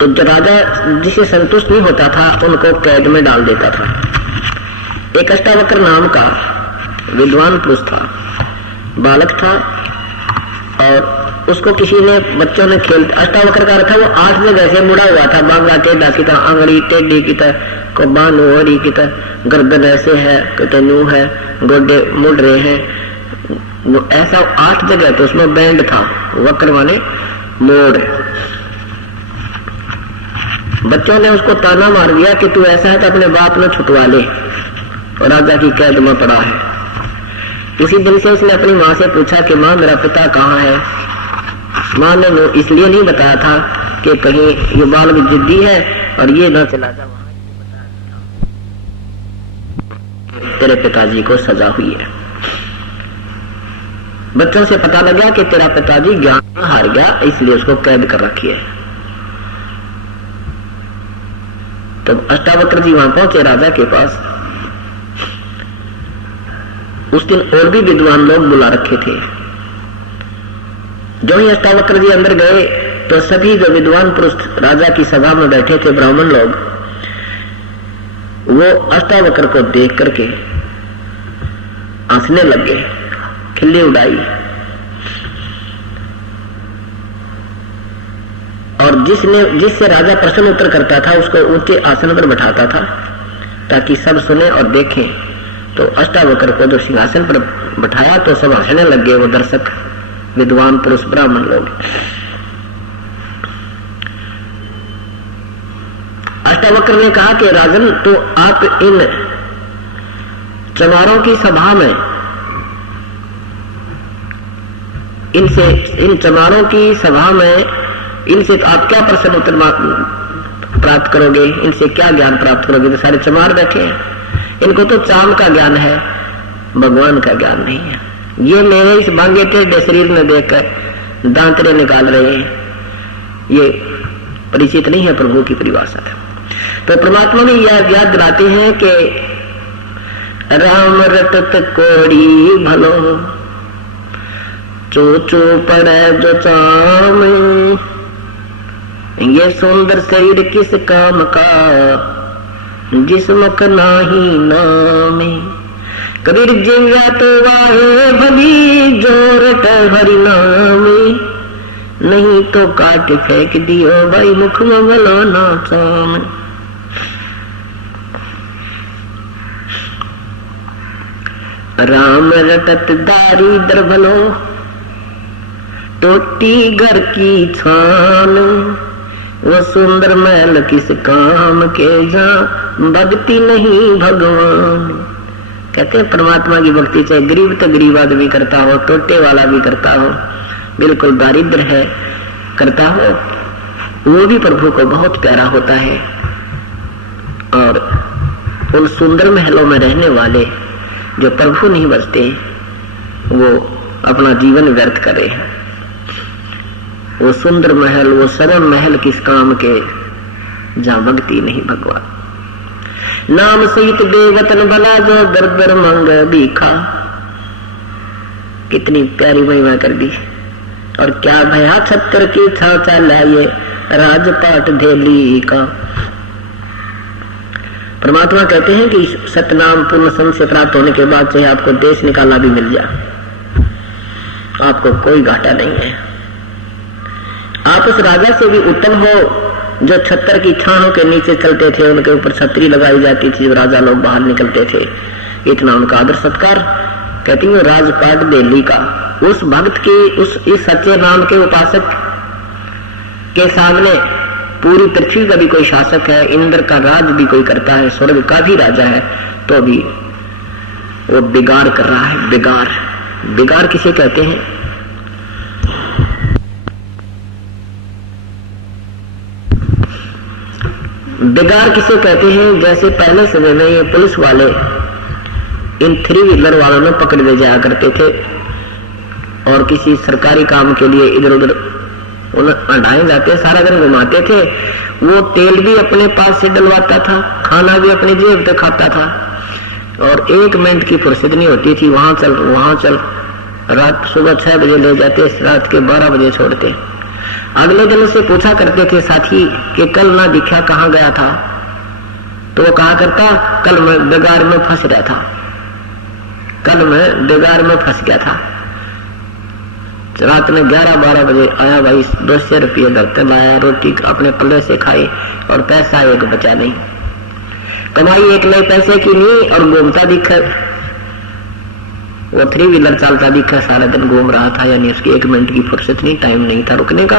तो जो राजा जिसे संतुष्ट नहीं होता था उनको कैद में डाल देता था। एक अष्टावक्र नाम का विद्वान पुरुष था, बालक था, और उसको किसी ने बच्चों ने खेल, अष्टावक्र का अर्थ था वो 8 जगह से मुड़ा हुआ था, बांगा टेढ़ा की तरह, आंगड़ी टेढ़ी की तरह, को बान ओहरी की तरह, गर्दन ऐसे है, कहते न्यू है, गोडे मुड़ रहे हैं, ऐसा 8 जगह। तो उसमें बैंड था, वक्र माने मोड़। बच्चों ने उसको ताना मार दिया कि तू ऐसा है तो अपने बाप ने छुटवा ले, और राजा की कैद में पड़ा है। उसी दिन से उसने अपनी माँ से पूछा कि माँ मेरा पिता कहाँ है। माँ ने इसलिए नहीं बताया था कि कहीं ये बालक जिद्दी है और ये न चला जा, तेरे पिताजी को सजा हुई है। बच्चों से पता लगा कि तेरा पिताजी ज्ञान हार गया, इसलिए उसको कैद कर रखी है। तब अष्टावक्र जी वहां पहुंचे राजा के पास। उस दिन और भी विद्वान लोग बुला रखे थे। जो ही अष्टावक्र जी अंदर गए तो सभी जो विद्वान पुरुष राजा की सभा में बैठे थे, ब्राह्मण लोग, वो अष्टावक्र को देख करके हंसने लग गए, खिल्ली उड़ाई। और जिससे राजा प्रश्न उत्तर करता था उसको ऊंचे आसन पर बैठाता था ताकि सब सुने और देखें। तो अष्टावक्र को जो सिंहासन पर बैठाया तो सब हंसने लग गए, वो दर्शक विद्वान पुरुष ब्राह्मण लोग। अष्टावक्र ने कहा कि राजन, तो आप इन चमारों की सभा में इन चमारों की सभा में इनसे आप क्या प्रश्न उत्तर प्राप्त करोगे, इनसे क्या ज्ञान प्राप्त करोगे? तो सारे चमार बैठे हैं, इनको तो चाम का ज्ञान है, भगवान का ज्ञान नहीं है। ये मेरे इस भांगे टेढ़े शरीर में देखकर दांतरे निकाल रहे हैं, ये परिचित नहीं है प्रभु की परिभाषा है। तो परमात्मा ने याद दिलाते हैं कि राम रटत कोड़ी भलो, चो पड़े जो चाम, ये सुंदर शरीर किस काम का, जिस्म का नाही नामे। कबीर जिव्या तो वाहे भली, जोरट हरि नामे, नहीं तो काट फेंक दियो भाई मुख में मलाना चाम। राम रटत दारिद्र भलो, टोटी घर की छान, वो सुंदर महल किस काम के, जहाँ भक्ति नहीं भगवान। कहते हैं परमात्मा की भक्ति चाहे गरीब तो गरीब आदमी करता हो, टोटे वाला भी करता हो, बिल्कुल दारिद्र है करता हो, वो भी प्रभु को बहुत प्यारा होता है। और उन सुंदर महलों में रहने वाले जो प्रभु नहीं बचते, वो अपना जीवन व्यर्थ करे। वो सुंदर महल, वो सरल महल किस काम के, जहाँ भक्ति नहीं भगवान। नाम सहित बेवतन भला, जो दर दर मांग भीखा। कितनी प्यारी महिमा कर दी। और क्या भया छत्तर की छाचा लाए, राजपाट धेली का। परमात्मा कहते हैं कि सतनाम पूर्ण संग से प्राप्त होने के बाद चाहे आपको देश निकाला भी मिल जाए, आपको कोई घाटा नहीं है। आप उस राजा से भी उत्तम हो जो छत्तर की छाहों के नीचे चलते थे, उनके ऊपर छतरी लगाई जाती थी, राजा लोग बाहर निकलते थे, इतना उनका आदर सत्कार। कहती हूँ राजपाट दिल्ली का। उस भक्त की, इस सच्चे नाम के उपासक के सामने पूरी पृथ्वी का भी कोई शासक है, इंद्र का राज भी कोई करता है, स्वर्ग का भी राजा है, तो भी वो बिगाड़ कर रहा है। बिगाड़ किसे कहते हैं? बिगाड़ किसे कहते हैं? जैसे पहले समय में ये पुलिस वाले इन 3 व्हीलर वालों में पकड़ ले जाया करते थे और किसी सरकारी काम के लिए इधर उधर हटाए जाते, सारा दिन घुमाते थे। वो तेल भी अपने पास से डलवाता था, खाना भी अपनी जेब से खाता था, और 1 मिनट की फुर्सत नहीं होती थी। वहां चल रात सुबह 6 बजे ले जाते, रात के 12 बजे छोड़ते। अगले दिन उससे पूछा करते थे साथी कि कल ना दिखा, कहाँ गया था? तो वो कहा करता, कल मैं बेगार में फंस रहा था, कल मैं बेगार में फंस गया था। रात में 11-12 बजे आया, भाई 200 रुपये दरते लाया, रोटी अपने पल्ले से खाई और पैसा एक बचा नहीं। कमाई एक नए पैसे की नहीं और घूमता दिखा, वो 3 व्हीलर चालता दिखा, सारा दिन घूम रहा था, यानी उसकी 1 मिनट की फुर्सत नहीं, टाइम नहीं था रुकने का,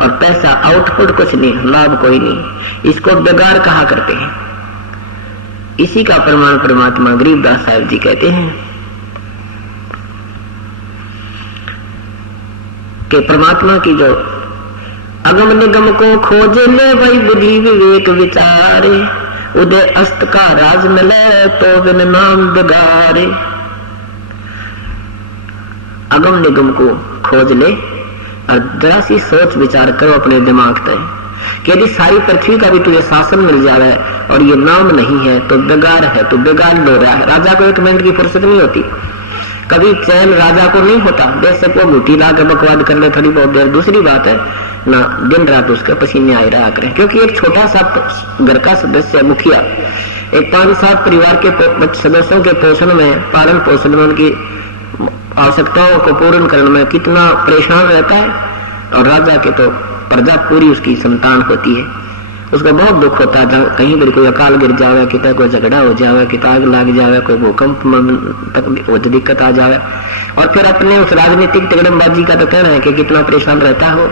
और पैसा आउटपुट कुछ नहीं, लाभ कोई नहीं। इसको बेगार कहा करते हैं। इसी का प्रमाण परमात्मा गरीबदास साहब जी कहते हैं कि परमात्मा की जो अगम निगम को खोजे ले, वही बुद्धि विवेक विचारे, उदय अस्त का राज मिले तो बिन नाम बेगारे। अगम निगम को खोज ले और जरा सी सोच विचार करो अपने दिमाग तय कि यदि सारी पृथ्वी का भी तुझे शासन मिल जा रहा है और ये नाम नहीं है तो बेगार है, तो बेगार लो रहा है। राजा को 1 मिनट की फुर्सत नहीं होती, कभी चैन राजा को नहीं होता, बेशक वो घुटी ला के बकवाद कर ले थोड़ी बहुत देर, दूसरी बात है ना दिन रात उसके पसीने आए रहा करें। क्योंकि एक छोटा सा घर का सदस्य मुखिया एक 5-7 परिवार के सदस्यों के पोषण में, पालन पोषण में, उनकी आवश्यकताओं को पूर्ण करने में कितना परेशान रहता है, और राजा के तो प्रजा पूरी उसकी संतान होती है, उसको बहुत दुख होता है। कहीं भी कोई अकाल गिर जावे, कितना कोई झगड़ा हो जावे, कितना आग लग जावे, कोई भूकंप तक दिक्कत आ जावे, और फिर अपने उस राजनीतिक तिगड़मबाजी का तो कहना है कि कितना परेशान रहता हो।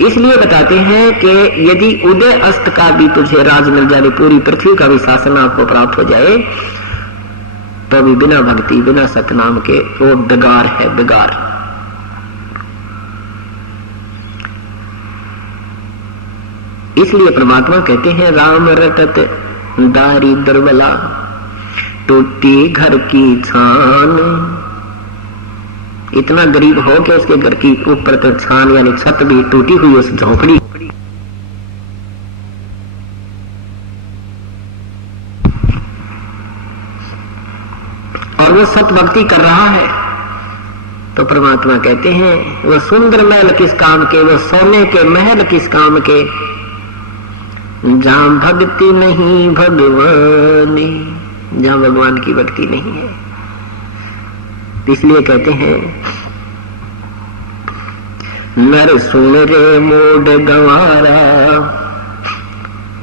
इसलिए बताते हैं कि यदि उदय अस्त का भी तुझे राज मिल जाए, पूरी पृथ्वी का भी शासन आपको प्राप्त हो जाए, तो भी बिना भक्ति बिना सतनाम के वो बेगार है, बेगार। इसलिए परमात्मा कहते हैं राम रटत दारी दुर्बला, टूटी घर की छान। इतना गरीब हो कि उसके घर की ऊपर तो छान यानी छत भी टूटी हुई, उस झोपड़ी। और वो सत भक्ति कर रहा है, तो परमात्मा कहते हैं वो सुंदर महल किस काम के, वो सोने के महल किस काम के, जहां भक्ति नहीं भगवान, जहां भगवान की भक्ति नहीं है। इसलिए कहते हैं नर सुन रे मोड गंवारा,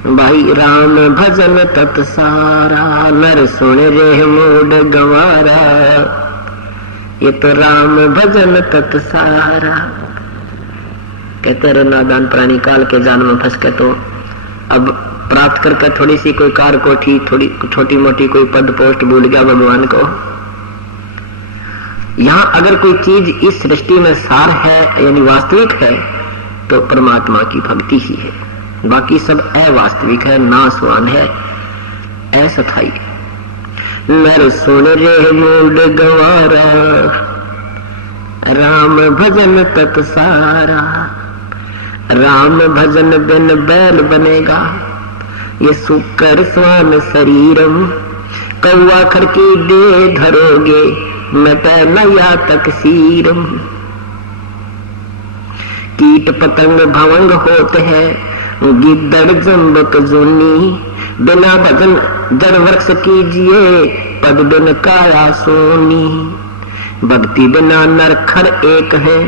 भाई राम भजन तत्सारा। नर सुन रे मोड गंवारा, ये तो राम भजन तत्सारा। कहते रहे नादान प्राणी काल के जाल में फंस के तो अब प्राप्त करके थोड़ी सी कोई कार कोठी, थोड़ी छोटी मोटी कोई पद पोस्ट भूल गया भगवान को। यहां अगर कोई चीज इस सृष्टि में सार है यानी वास्तविक है तो परमात्मा की भक्ति ही है, बाकी सब अवास्तविक है, नाशवान है, असथाई। नर सुन रे मूड गंवारा, राम भजन तत्सारा। राम भजन बिन बैल बनेगा, ये सुकर स्वान शरीरम। कौआ खर की दे धरोगे, मैं नया तक सीरम। कीट पतंग भवंग होते हैं, गिद्दड़ जम्बक जूनी। बिना भजन जड़ वृक्ष कीजिए, पद बिन काया सोनी। भक्ति बिना नरखर एक है,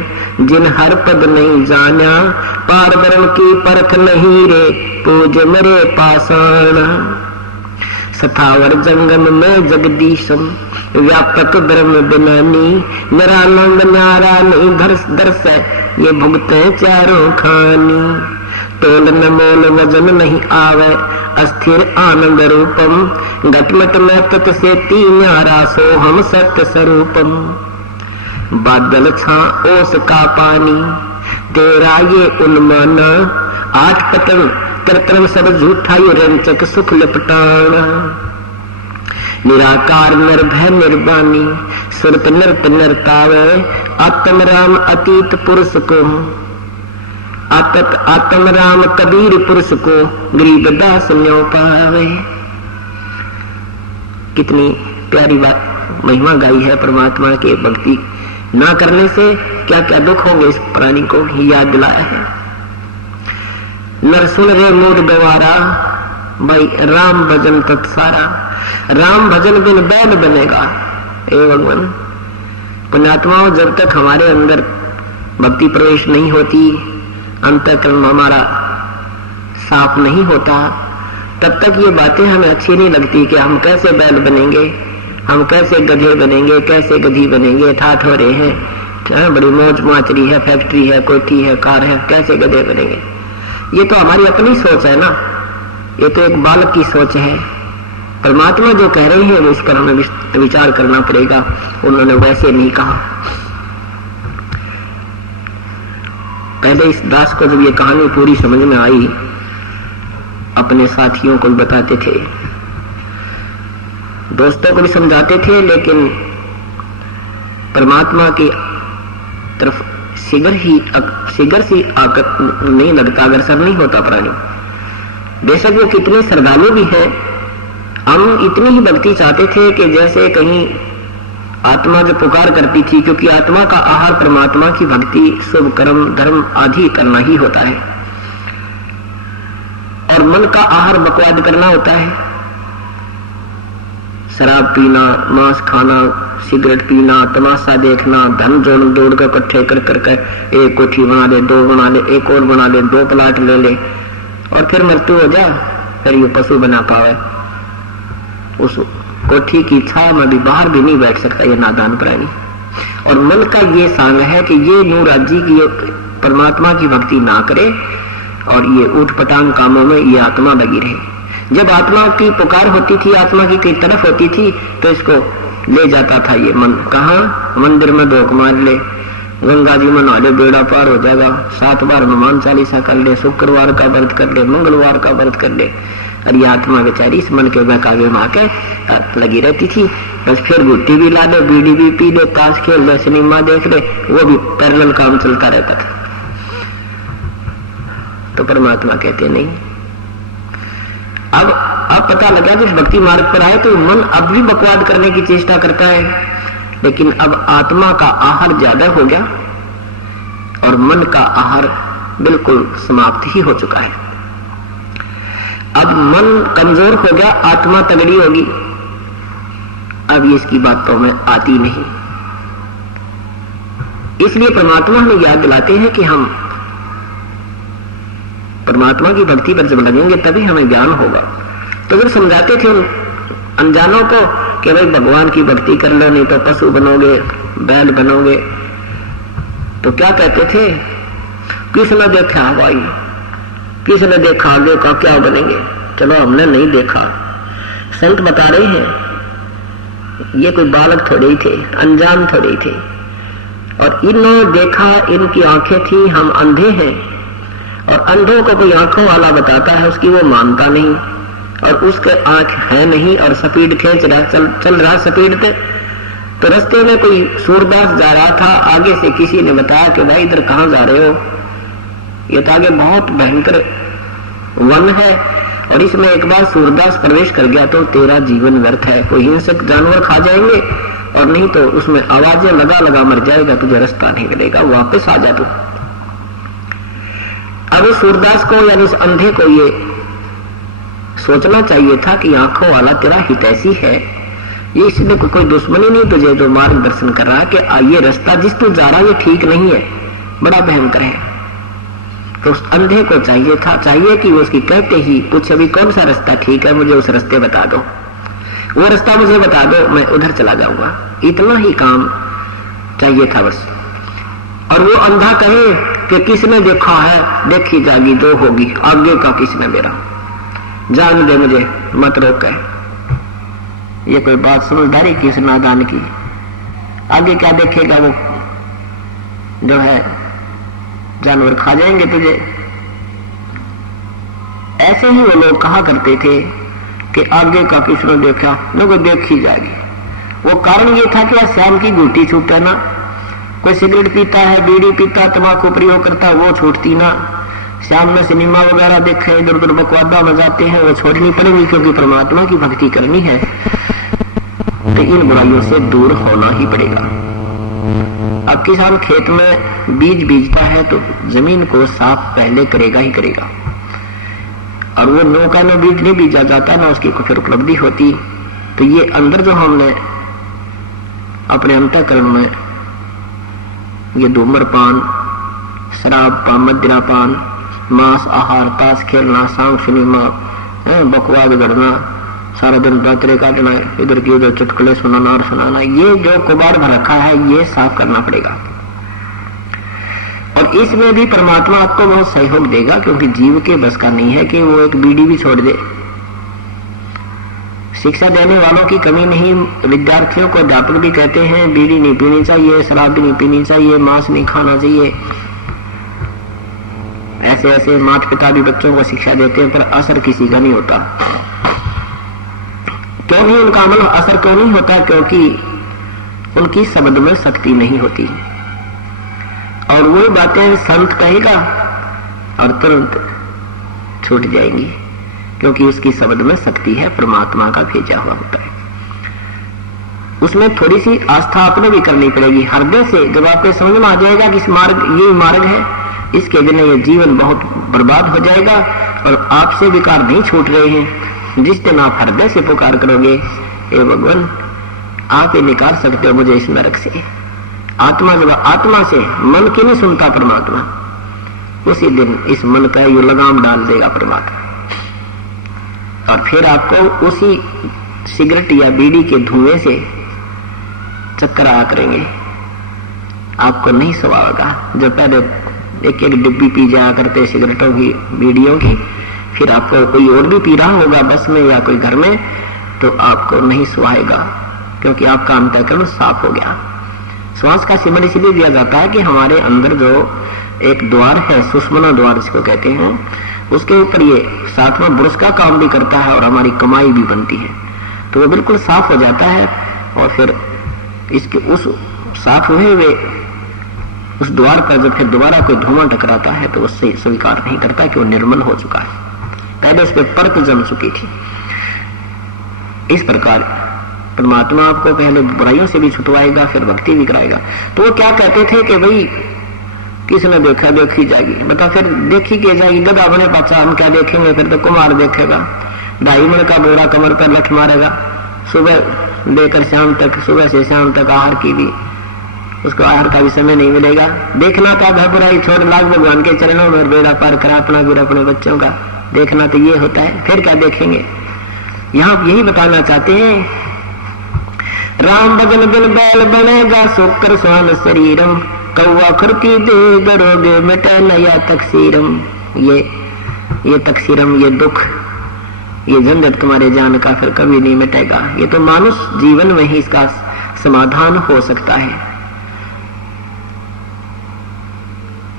जिन हर पद नहीं जाना। पार ब्रह्म की परख नहीं रे, पूज मेरे पाषाण। सथावर जंगम में जगदीशम, व्यापक ब्रह्म बिनानी। निरानंद न्यारा नहीं धर्ष दर्श, ये भुगते चारों खानी। तोल न मोल वजन नहीं आवे, अस्थिर आनंद रूपम। घटमट में तत् से तीन न्यारा, सोहम सत्य स्वरूपम। बादल छा ओस का पानी, तेरा ये उन्माना। 8 पतन कर्तव्य सब झूठा, ये रंचक सुख लिपटाना। निराकार निर्भय निर्वाणी, सुरत नृत नृतावे। आत्म राम अतीत पुरुष को, आत्म राम कबीर पुरुष को। गरीबदास न्यो पावे। कितनी प्यारी बात महिमा गाई है परमात्मा के। भक्ति ना करने से क्या क्या दुख होंगे इस प्राणी को ही याद दिलाया है। नर सुन रे मूड गवारा, भाई राम भजन तत्सारा। राम भजन बिन बैल बनेगा। हे भगवान, पुण्यात्माओं, जब तक हमारे अंदर भक्ति प्रवेश नहीं होती, अंतःकरण हमारा साफ नहीं होता, तब तक ये बातें हमें अच्छी नहीं लगती कि हम कैसे बैल बनेंगे, हम कैसे गधे बनेंगे, कैसे गधी बनेंगे, ठाठ हो रहे हैं, बड़ी मौज माचरी है, फैक्ट्री है, कोठी है, कार है, कैसे गधे बनेंगे। ये तो हमारी अपनी सोच है ना, ये तो एक बालक की सोच है। परमात्मा जो कह रहे हैं उस पर हमें विचार करना पड़ेगा। उन्होंने वैसे नहीं कहा। पहले इस दास को जब ये कहानी पूरी समझ में आई, अपने साथियों को भी बताते थे, दोस्तों को भी समझाते थे, लेकिन परमात्मा की तरफ सिगर सी आकत नहीं लगता, अग्रसर नहीं होता प्राणी। बेशक वो कितने श्रद्धालु भी हैं, हम इतनी ही भक्ति चाहते थे कि जैसे कहीं आत्मा जो पुकार करती थी, क्योंकि आत्मा का आहार परमात्मा की भक्ति, शुभ कर्म, धर्म आदि करना ही होता है, और मन का आहार बकवाद करना होता है। शराब पीना, मांस खाना, सिगरेट पीना, तमाशा देखना, धन जोड़ दौड़ कर इकट्ठे कर करके एक कोठी बना ले, दो बना ले, एक और बना ले, दो प्लाट ले ले, और फिर मृत्यु हो जा, फिर ये पशु बना पावे। उस कोठी की छाया में भी बाहर भी नहीं बैठ सकता ये नादान प्राणी। और मन का ये सांग है कि ये नूराजी की परमात्मा की भक्ति ना करे और ये ऊट पटांग कामों में ये आत्मा लगी रहे। जब आत्मा की पुकार होती थी, आत्मा की कई तरफ होती थी, तो इसको ले जाता था ये मन। कहाँ? मंदिर में धोख मार ले, गंगा जी में नहा ले, बेड़ा पार हो जाएगा, 7 बार हनुमान चालीसा कर ले, शुक्रवार का व्रत कर ले, मंगलवार का व्रत कर ले। और ये आत्मा बेचारी इस मन के बहकावे में आके लगी रहती थी। बस फिर गुट्टी भी ला ले, बीड़ी भी पी ले, ताश खेल ले, सिनेमा देख ले, वो भी पैरेलल काम चलता रहता था। तो परमात्मा कहते नहीं। अब पता लगा कि इस भक्ति मार्ग पर आए तो मन अब भी बकवाद करने की चेष्टा करता है, लेकिन अब आत्मा का आहार ज्यादा हो गया और मन का आहार बिल्कुल समाप्त ही हो चुका है। अब मन कमजोर हो गया, आत्मा तगड़ी होगी। अब ये इसकी बातों में आती नहीं। इसलिए परमात्मा हमें याद दिलाते हैं कि हम परमात्मा की भक्ति पर जब लगेंगे तभी हमें ज्ञान होगा। तो जब समझाते थे उन अनजानों को कि भाई भगवान की भक्ति कर लो, नहीं तो पशु बनोगे, बैल बनोगे, तो क्या कहते थे? किसने देखा भाई, किसने देखा आगे का क्या बनेंगे? चलो हमने नहीं देखा, संत बता रहे हैं। ये कोई बालक थोड़े ही थे, अनजान थोड़े ही थे, और इन्होंने देखा, इनकी आंखें थी, हम अंधे हैं। और अंधों को कोई आंखों वाला बताता है, उसकी वो मानता नहीं, और उसके आंख है नहीं और स्पीड खींच रहा, चल रहा स्पीड पे। तो रास्ते में कोई सूरदास जा रहा था, आगे से किसी ने बताया कि भाई इधर कहाँ जा रहे हो? ये तो आगे बहुत भयंकर वन है और इसमें एक बार सूरदास प्रवेश कर गया तो तेरा जीवन व्यर्थ है। कोई हिंसक जानवर खा जाएंगे और नहीं तो उसमें आवाजें लगा लगा मर जाएगा, तुझे रास्ता नहीं मिलेगा, वापस आ जा तू। अब इस सूरदास को यानी इस अंधे को ये सोचना चाहिए था कि आंखों वाला तेरा हितैषी है, ये इसलिए कोई दुश्मनी नहीं तुझे जो मार्गदर्शन कर रहा है कि ये रास्ता जिस तू जा रहा है ये ठीक नहीं है, बड़ा भयंकर है। तो उस अंधे को चाहिए कि वो उसकी कहते ही पूछे भी कौन सा रास्ता ठीक है, मुझे उस रास्ते बता दो, वो रास्ता मुझे बता दो, मैं उधर चला जाऊंगा। इतना ही काम चाहिए था बस। और वो अंधा कहे कि किसने देखा है, देखी जागी दो होगी, आगे का किसने मेरा, जान दे मुझे मत रोक। ये कोई बात समझदारी की, इस नादान की? आगे क्या देखेगा वो, जो है जानवर खा जाएंगे तुझे। ऐसे ही वो लोग कहा करते थे कि आगे का किसने देखा, लोगों देखी जाएगी। वो कारण ये था कि श्याम की गुटी छूटे ना, कोई सिगरेट पीता है, बीड़ी पीता, तंबाकू प्रयोग करता, वो छूटती ना। श्याम में सिनेमा वगैरह देखे, इधर उधर बकवादा में जाते हैं, वो छोड़नी पड़ेगी क्योंकि परमात्मा की भक्ति करनी है तो इन बुराइयों से दूर होना ही पड़ेगा। अब किसान खेत में बीज बीजता है तो जमीन को साफ पहले करेगा ही करेगा। और वो नौका में बीज नहीं बीजा जाता ना उसकी फिर उपलब्धि होती। तो ये अंदर जो हमने अपने अंतःकरण में ये धूम्रपान, शराब पान, मदिरापान, मांस आहार, ताश खेलना, सांग सिनेमा, बकवाद गढ़ना, सारा दिन रात्रि काटना, इधर की उधर चुटकुले सुनाना और सुनाना, ये जो कुबाड़ भर रखा है ये साफ करना पड़ेगा। और इसमें भी परमात्मा आपको बहुत सहयोग देगा, क्योंकि जीव के बस का नहीं है कि वो एक बीड़ी भी छोड़ दे। शिक्षा देने वालों की कमी नहीं, विद्यार्थियों को अध्यापक भी कहते हैं बीड़ी नहीं पीनी चाहिए, शराब भी नहीं पीनी चाहिए, मांस नहीं खाना चाहिए। ऐसे ऐसे माता पिता भी बच्चों को शिक्षा देते हैं, पर असर किसी का नहीं होता। क्यों नहीं उनका अमल असर क्यों नहीं होता? क्योंकि उनकी शब्द में शक्ति नहीं होती। और वो बातें संत कहेगा और तुरंत छूट जाएंगी, क्योंकि उसकी शब्द में शक्ति है, परमात्मा का भेजा हुआ होता है। उसमें थोड़ी सी आस्था आपने भी करनी पड़ेगी हृदय से। जब आपको समझ में आ जाएगा कि इस मार्ग, ये मार्ग है, इसके बिना ये जीवन बहुत बर्बाद हो जाएगा और आपसे विकार नहीं छूट रहे हैं, जिस दिन आप हृदय से पुकार करोगे, हे भगवान आप ही निकाल सकते हो मुझे इस नरक से। आत्मा जब आत्मा से, मन की नहीं सुनता परमात्मा, उसी दिन इस मन का ये लगाम डाल देगा परमात्मा। और फिर आपको उसी सिगरेट या बीड़ी के धुएं से चक्कर आया करेंगे, आपको नहीं सवागा। जब पहले एक एक डिब्बी पी जाया करते सिगरेटों की, बीड़ियों की, फिर आपको कोई और भी पी रहा होगा बस में या कोई घर में, तो आपको नहीं सुहाएगा, क्योंकि आपका अंतःकरण साफ हो गया। श्वास का सिमरण इसलिए दिया जाता है कि हमारे अंदर जो एक द्वार है, सुषुम्ना द्वार जिसको कहते हैं, उसके ऊपर ये सातवां ब्रश का काम भी करता है और हमारी कमाई भी बनती है। तो वो बिल्कुल साफ हो जाता है और फिर इसके उस साफ हुए हुए उस द्वार पर जब फिर दोबारा कोई धुआं टकराता है तो उससे स्वीकार नहीं करता कि वो निर्मल हो चुका है, पहले उस पर परत जम चुकी थी। इस प्रकार परमात्मा आपको पहले बुराइयों से भी छुटवाएगा, फिर भक्ति भी कराएगा। तो वो क्या कहते थे कि भाई किसने देखा देखी जाएगी, बता फिर देखी के जाएगी, गधा बने पाचा, हम क्या देखेंगे, फिर तो कुमार देखेगा, 2.5 मन का बोरा कमर पर लठ मारेगा, सुबह लेकर शाम तक, सुबह से शाम तक आहार की भी, उसको आहार का भी समय नहीं मिलेगा। देखना था घर बुराई छोड़ लाग भगवान के चरणों में बेड़ा पार करा अपना फिर अपने बच्चों का, देखना तो ये होता है, फिर क्या देखेंगे। यहाँ यही बताना चाहते हैं, राम भजन बिन बैल बनेगा, सोकर स्वान शरीरम, कौवा खुरकी दे गरोगे मिटे नया तकसीरम। ये तकसीरम, ये दुख, ये झंझट तुम्हारे जान का फिर कभी नहीं मिटेगा। ये तो मानुष जीवन में ही इसका समाधान हो सकता है।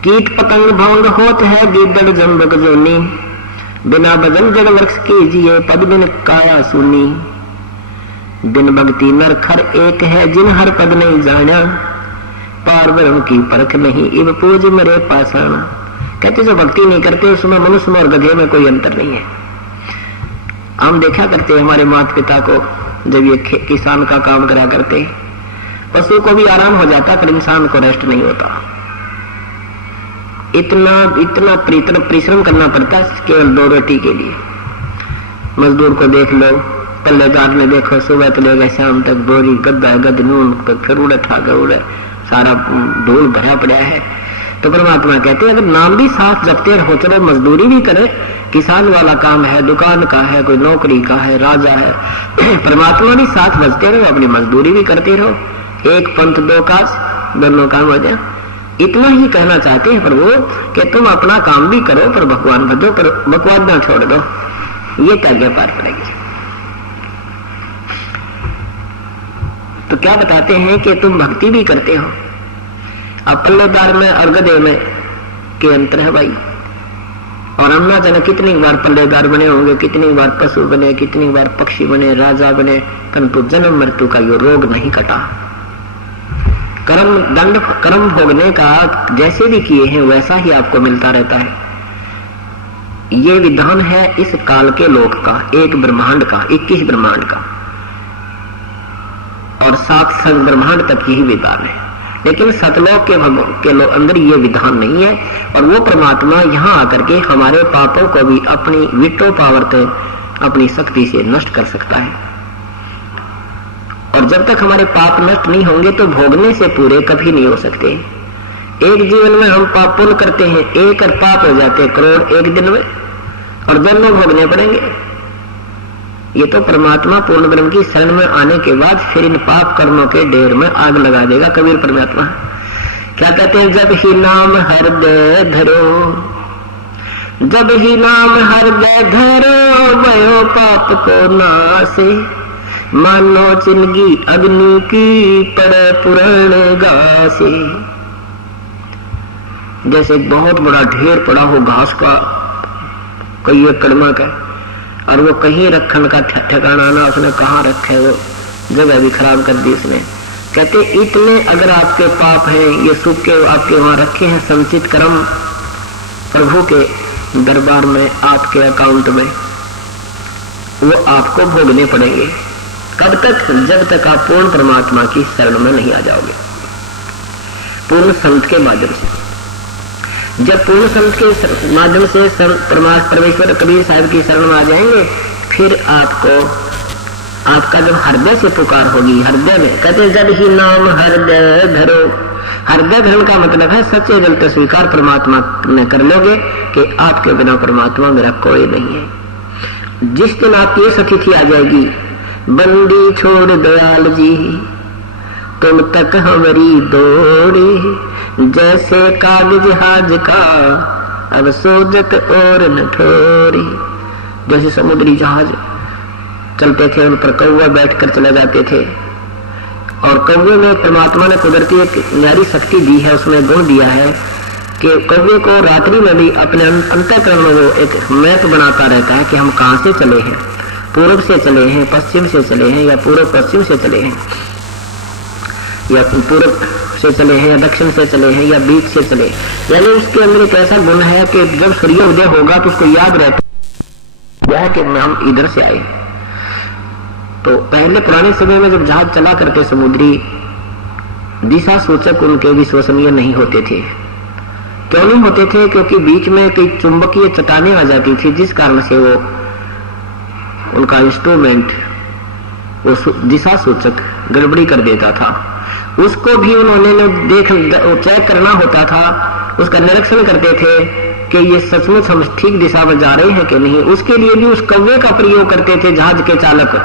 कीट पतंग भंग होत है गिद्दड़ जम्बक जोनी, बिना भजन जड़ वृक्ष कीजिए पद बिन काया सुनी। बिन भक्ति नर खर एक है जिन हर पद नहीं जाना, पार ब्रह्म की परख नहीं इब पूज मरे पासाना। कहते जो भक्ति नहीं करते उसमें मनुष्य में और गधे में कोई अंतर नहीं है। हम देखा करते हमारे माता पिता को, जब ये किसान का काम करा करते, पशु को भी आराम हो जाता पर इंसान को रेस्ट नहीं होता। इतना परिश्रम करना पड़ता है केवल 2 रोटी के लिए। मजदूर को देख लो, पल्लेदार में देखो, सुबह तो लेगा शाम तक बोरी गद्दा गद नून फिर उड़े ठाकर उड़े, सारा धूल भरा पड़ा है। तो परमात्मा कहते हैं अगर नाम भी साथ जपते रहो, चलो मजदूरी भी करे, किसान वाला काम है, दुकान का है, कोई नौकरी का है, राजा है, परमात्मा भी साथ बजते रहो, अपनी मजदूरी भी करते रहो, एक पंथ 2 काज, दोनों काम हो जाए। इतना ही कहना चाहते हैं प्रभु कि तुम अपना काम भी करो पर भगवान भजो, पर बकवाद ना छोड़ दो, ये क्या पार पड़ेगी। तो क्या बताते हैं कि तुम भक्ति भी करते हो। अब पल्लेदार में और गधे में के अंतर है भाई। और हम ना जाने कितनी बार पल्लेदार बने होंगे, कितनी बार पशु बने, कितनी बार पक्षी बने, राजा बने, परंतु जन्म मृत्यु का ये रोग नहीं कटा। कर्म भोगने का जैसे भी किए हैं वैसा ही आपको मिलता रहता है। ये विधान है इस काल के लोक का, एक ब्रह्मांड का, 21 ब्रह्मांड का, और 7 संग ब्रह्मांड तक यही विधान है। लेकिन सतलोक के अंदर ये विधान नहीं है। और वो परमात्मा यहाँ आकर के हमारे पापों को भी अपनी विटो पावर अपनी शक्ति से नष्ट कर सकता है। और जब तक हमारे पाप नष्ट नहीं होंगे तो भोगने से पूरे कभी नहीं हो सकते। एक जीवन में हम पाप पुण्य करते हैं, एक पाप हो जाते हैं करोड़ एक दिन में, और दोनों भोगने पड़ेंगे। ये तो परमात्मा पूर्ण ब्रह्म की शरण में आने के बाद फिर इन पाप कर्मों के ढेर में आग लगा देगा। कबीर परमात्मा क्या कहते हैं, जब ही नाम हृदय धरो, जब ही नाम हृदय धरो, भयो पाप को नासे, मानो चिंगी अग्नि की पड़े पुराण गासे। जैसे बहुत बड़ा ढेर पड़ा हो घास का, कई एकड़ का, और वो कहीं रखने का ठिकाना ना, उसने कहाँ रखे, वो जगह भी खराब कर दी उसने। कहते इतने अगर आपके पाप हैं, ये सुख के आपके वहां रखे हैं संचित कर्म प्रभु के दरबार में, आपके अकाउंट में, वो आपको भोगने पड़ेंगे। कब तक? जब तक आप पूर्ण परमात्मा की शरण में नहीं आ जाओगे, पूर्ण संत के माध्यम से। जब पूर्ण संत के माध्यम से परमेश्वर कबीर साहब की शरण में आ जाएंगे, फिर आपका जब हृदय से पुकार होगी, हृदय में कहते जब ही नाम हृदय धरो। हृदय धरण का मतलब है सच्चे दिल से स्वीकार परमात्मा ने कर लोगे कि आपके बिना परमात्मा मेरा कोई नहीं है। जिस दिन आपकी स्थिति आ जाएगी, बंदी छोड़ दयाल जी तुम तक हमारी दौड़ी, जैसे कागज जहाज का अब सोजत और न ठोरी। जैसे समुद्री जहाज चलते थे, उन पर कौवे बैठकर चले जाते थे, और कौवे में परमात्मा ने कुदरती एक न्यारी शक्ति दी है, उसमें गुण दिया है कि कौवे को रात्रि में भी अपने अंतःकरण में वो एक मैप बनाता रहता है कि हम कहाँ से चले हैं, पूर्व से चले हैं, पश्चिम से चले हैं, या पूर्व पश्चिम से चले हैं, या पूर्व से चले हैं, या दक्षिण से चले हैं, या बीच से चले। यानी उसके अंदर एक ऐसा गुण है कि जब सूर्योदय होगा तो उसको याद रहता है कि हम इधर से आए। तो पहले पुराने समय में जब जहाज चला करते समुद्री, दिशा सूचक उनके विश्वसनीय नहीं होते थे। क्यों नहीं होते थे? क्योंकि बीच में कई चुंबकीय चट्टानें आ जाती थी, जिस कारण से वो उनका इंस्ट्रूमेंट वो दिशा सूचक गड़बड़ी कर देता था। उसको भी उन्होंने चेक करना होता था, उसका निरीक्षण करते थे कि ये सचमुच हम ठीक दिशा में जा रहे हैं कि नहीं। उसके लिए भी उस कौवे का प्रयोग करते थे जहाज के चालक।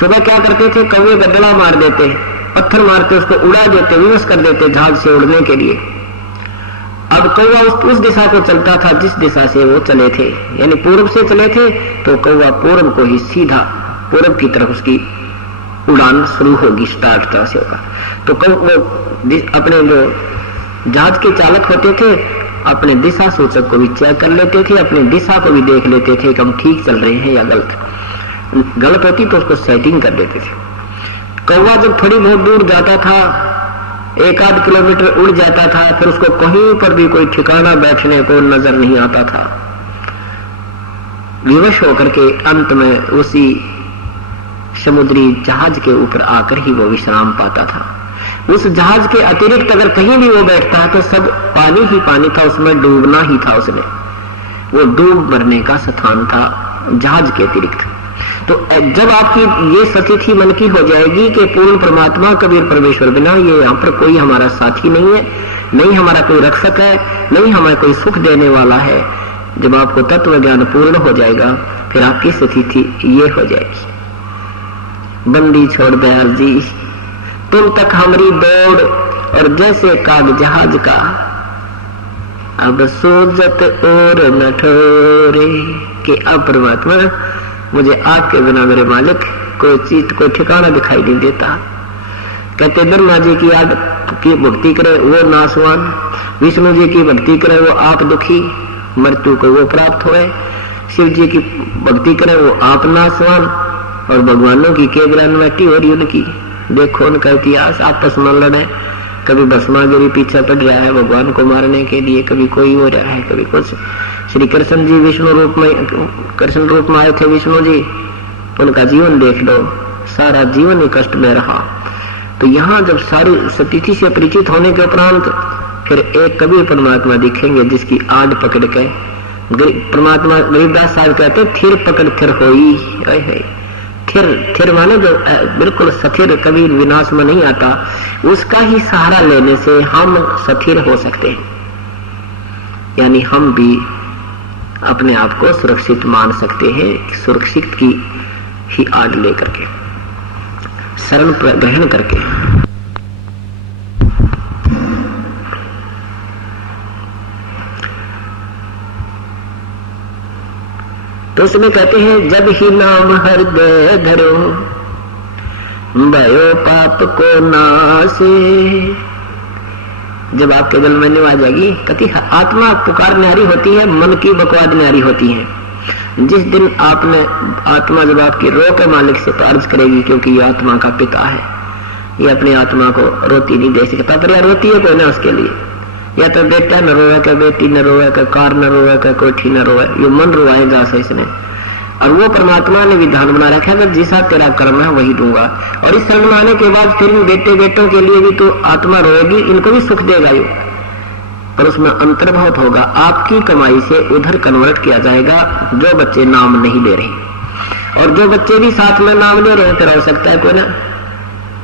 सुबह क्या करते थे, कौवे गदला मार देते, पत्थर मारते, उसको उड़ा देते, विवश कर देते जहाज से उड़ने के लिए। अब कौवा उस दिशा को चलता था जिस दिशा से वो चले थे, यानी पूर्व से चले थे तो कौवा पूर्व को ही सीधा पूर्व की तरफ उसकी उड़ान शुरू होगी, स्टार्ट तरह से होगा। तो वो अपने जो जहाज के चालक होते थे अपने दिशा सूचक को भी चेक कर लेते थे, अपने दिशा को भी देख लेते थे कि हम ठीक चल रहे हैं या गलत होती तो उसको सेटिंग कर देते थे। कौवा जब थोड़ी बहुत दूर जाता था, 1-8 किलोमीटर उड़ जाता था, फिर उसको कहीं पर भी कोई ठिकाना बैठने को नजर नहीं आता था। विवश होकर के अंत में उसी समुद्री जहाज के ऊपर आकर ही वो विश्राम पाता था। उस जहाज के अतिरिक्त अगर कहीं भी वो बैठता तो सब पानी ही पानी था, उसमें डूबना ही था, उसने वो डूब मरने का स्थान था जहाज के अतिरिक्त। तो जब आपकी ये स्थिति मन की हो जाएगी कि पूर्ण परमात्मा कबीर परमेश्वर बिना ये यहाँ पर कोई हमारा साथी नहीं है, नहीं हमारा कोई रक्षक है, नहीं हमें कोई सुख देने वाला है, जब आपको तत्व ज्ञान पूर्ण हो जाएगा फिर आपकी स्थिति ये हो जाएगी, बंदी छोड़ दयाल जी तुम तक हमारी दौड़, और जैसे काग जहाज का अब सोजत और न ठोरे। कि अब परमात्मा मुझे आपके बिना मेरे मालिक कोई चीज कोई ठिकाना दिखाई नहीं देता। कहते ब्रह्मा जी की याद की भक्ति करे वो नासवान, विष्णु जी की भक्ति करे वो आप दुखी, मृत्यु को वो प्राप्त होए, शिव जी की भक्ति करे वो आप नासवान, और भगवानों की के ग्रहणवटी हो रही उनकी। देखो उनका इतिहास, आपस में लड़े, कभी भस्मागिरी पीछे पड़ रहा है भगवान को मारने के लिए, कभी कोई हो रहा है, कभी कुछ। श्री कृष्ण जी विष्णु रूप में, कृष्ण रूप में आए थे विष्णु जी, उनका जीवन देख लो, सारा जीवन ही कष्ट में रहा। तो यहाँ जब सारी सतिथि से परिचित होने के उपरांत फिर एक कबीर परमात्मा दिखेंगे जिसकी आड़ पकड़ के परमात्मा गरीबदास साहब कहते थिर पकड़ थिर होई। थिर माने जो बिल्कुल स्थिर, कभी विनाश में नहीं आता, उसका ही सहारा लेने से हम स्थिर हो सकते हैं। यानी हम भी अपने आप को सुरक्षित मान सकते हैं, सुरक्षित की ही आड़ लेकर के, शरण ग्रहण करके। तो उसमें कहते हैं जब ही नाम हृदय धरो भयो पाप को नासे। जब आपके दिल में आ जाएगी, कहती आत्मा पुकार न्यारी होती है, मन की बकवाद न्यारी होती है। जिस दिन आपने आत्मा जब आपकी रो के मालिक से अर्ज करेगी, क्योंकि ये आत्मा का पिता है, ये अपनी आत्मा को रोती नहीं दे सकता, पर यार रोती है कोई ना उसके लिए। या तो बेटा न रोए का, बेटी न रोए का, कार न रोए का, कोठी न रोए, ये मन रोएगा से इसने। और वो परमात्मा ने विधान बना रखा है, जैसा तेरा कर्म है वही दूंगा। और इस शरण में आने के बाद फिर बेटे बेटों के लिए भी तो आत्मा रोएगी, इनको भी सुख देगा ये, पर उसमें अंतर्भाव होगा। आपकी कमाई से उधर कन्वर्ट किया जाएगा जो बच्चे नाम नहीं ले रहे, और जो बच्चे भी साथ में नाम ले रहे हैं, फिर हो सकता है कोई ना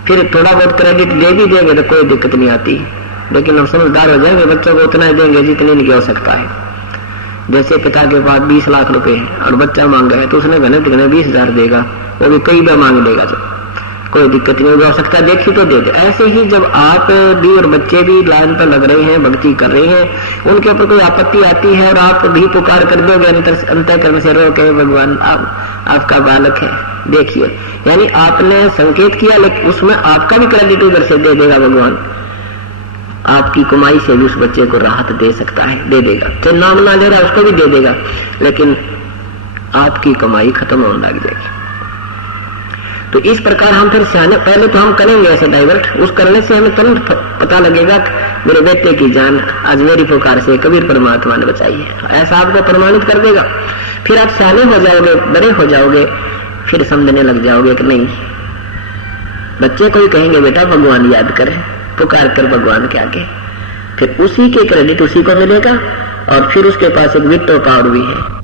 फिर थोड़ा बहुत क्रेडिट दे भी देंगे तो कोई दिक्कत नहीं आती, लेकिन हम समझदार हो जाएंगे, बच्चों को उतना ही देंगे जितने नहीं हो सकता है। जैसे पिता के पास 20 लाख रुपए है और बच्चा मांग रहा है, तो उसने कहने 20,000 देगा, वो भी कई बार मांग लेगा, जो कोई दिक्कत नहीं हो सकता, देखी तो दे दे। ऐसे ही जब आप भी और बच्चे भी लाइन पर लग रहे हैं, भक्ति कर रहे हैं, उनके ऊपर कोई आपत्ति आती है और आप भी पुकार कर दोगे अंतःकरण से, रो के भगवान आपका बालक है देखिए, यानी आपने संकेत किया, लेकिन उसमें आपका भी क्रेडिट उधर से दे देगा भगवान। आपकी कमाई से भी उस बच्चे को राहत दे सकता है, दे देगा। चाहे नाम ना ले रहा उसको भी दे देगा, लेकिन आपकी कमाई खत्म होने लग जाएगी। तो इस प्रकार हम फिर सियाने, पहले तो हम करेंगे ऐसे डाइवर्ट, उस करने से हमें तुरंत पता लगेगा मेरे बेटे की जान आज मेरी पुकार से कबीर परमात्मा ने बचाई है, ऐसा आपको प्रमाणित कर देगा। फिर आप सियाने हो जाओगे, बड़े हो जाओगे, फिर समझने लग जाओगे कि नहीं, बच्चे को ही कहेंगे बेटा भगवान याद करे, पुकार कर भगवान के आगे, फिर उसी के क्रेडिट उसी को मिलेगा। और फिर उसके पास एक विटो पावर भी है,